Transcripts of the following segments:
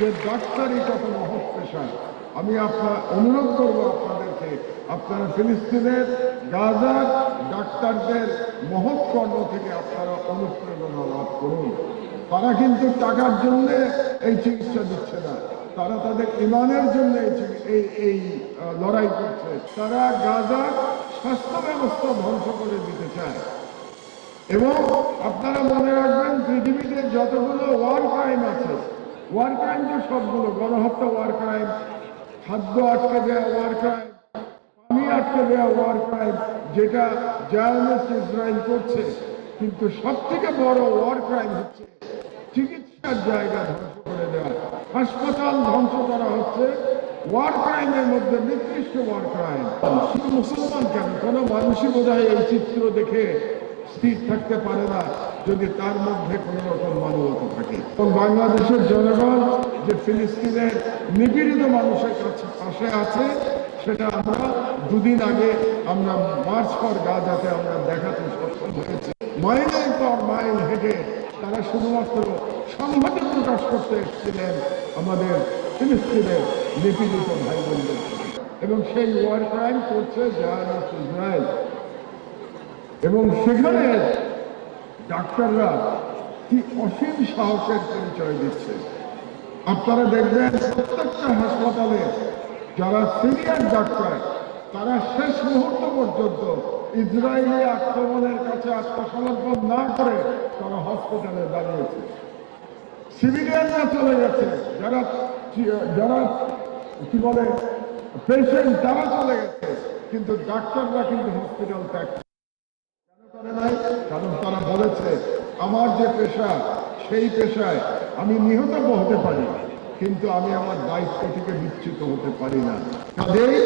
যে ডাক্তারি কত মহৎ পেশা। আমি অনুরোধ করব আপনাদেরকে, আপনারা ফিলিস্তিনের গাজার ডাক্তারদের মহৎ কর্ম থেকে আপনারা অনুপ্রেরণা লাভ করুন। তারা কিন্তু টাকার জন্য এই চিকিৎসা দিচ্ছে না, তারা তাদের ইমানের জন্য এই লড়াই করছে। তারা গাজার স্বাস্থ্য ব্যবস্থা ধ্বংস করে দিতে চায়। এবং আপনারা মনে রাখবেন, পৃথিবীতে যতগুলো ওয়ার ক্রাইম আছে, ওয়ার ক্রাইম তো সবগুলো, গণহত্যা ওয়ার ক্রাইম, খাদ্য আটকে দেওয়া ওয়ার ক্রাইম, পানি আটকে দেওয়া ওয়ার ক্রাইম, যেটা জায়নিস্ট ইসরায়েল করছে। কিন্তু সব থেকে বড় ওয়ার ক্রাইম হচ্ছে চিকিৎসার জায়গা ধ্বংস করে দেওয়া, হাসপাতাল ধ্বংস করা হচ্ছে। ওয়ার ক্রাইমের মধ্যে নিকৃষ্ট ওয়ার ক্রাইম। শুধু মুসলমান কেন, কোনো মানুষই বোধহয় এই চিত্র দেখে স্থির থাকতে পারে না যদি তার মধ্যে কোনো রকম মানবতা থাকে। এবং বাংলাদেশের জনগণ যে ফিলিস্তিনের নিপীড়িত মানুষের কাছে পাশে আছে, সেটা আমরা দুদিন আগে আমরা মার্চ ফর গাজাতে আমরা দেখাতে সক্ষম হয়েছি। মাইলের পর মাইল হেঁটে তারা শুধুমাত্র সংহতি প্রকাশ করতে এসেছিলেন আমাদের ফিলিস্তিনের নিপীড়িত ভাই বোনদের, এবং সেই ওয়ার ক্রাইম করছে জায়নিস্ট ইসরায়েল। এবং সেখানে ডাক্তাররা কি অসীম সাহসের পরিচয় দিচ্ছে। আপনারা দেখবেন প্রত্যেকটা হাসপাতালে যারা সিনিয়র ডাক্তার, তারা শেষ মুহূর্ত পর্যন্ত ইসরায়েলি আক্রমণের কাছে আত্মসমর্পণ না করে তারা হসপিটালে দাঁড়িয়েছে। সিভিলিয়ানরা চলে গেছে, যারা যারা কি বলে পেশেন্ট, তারা চলে গেছে, কিন্তু ডাক্তাররা কিন্তু হসপিটাল ত্যাগ করে নাই। কারণ তারা বলেছে, আমার যে পেশা, সেই পেশায় আমি নিহত হতে পারি, কিন্তু আমি আমার দায়িত্ব থেকে বিচ্যুত হতে পারি না। কাজেই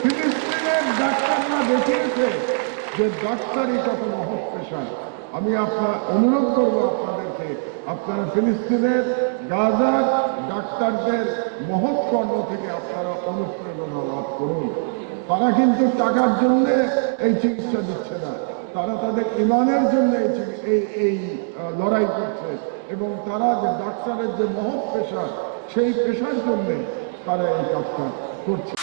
ফিলিস্তিনের ডাক্তাররা দেখিয়েছে যে ডাক্তারি কত মহৎ পেশা। আমি অনুরোধ করব আপনাদেরকে, আপনারা ফিলিস্তিনের গাজার ডাক্তারদের মহৎ কর্ম থেকে আপনারা অনুপ্রেরণা লাভ করুন। তারা কিন্তু টাকার জন্য এই চিকিৎসা দিচ্ছে না, তারা তাদের ইমানের জন্য এই লড়াই করছে। এবং তারা যে ডাক্তারের যে মহৎ পেশা, সেই পেশার জন্য তারা এই কাজটা করছে।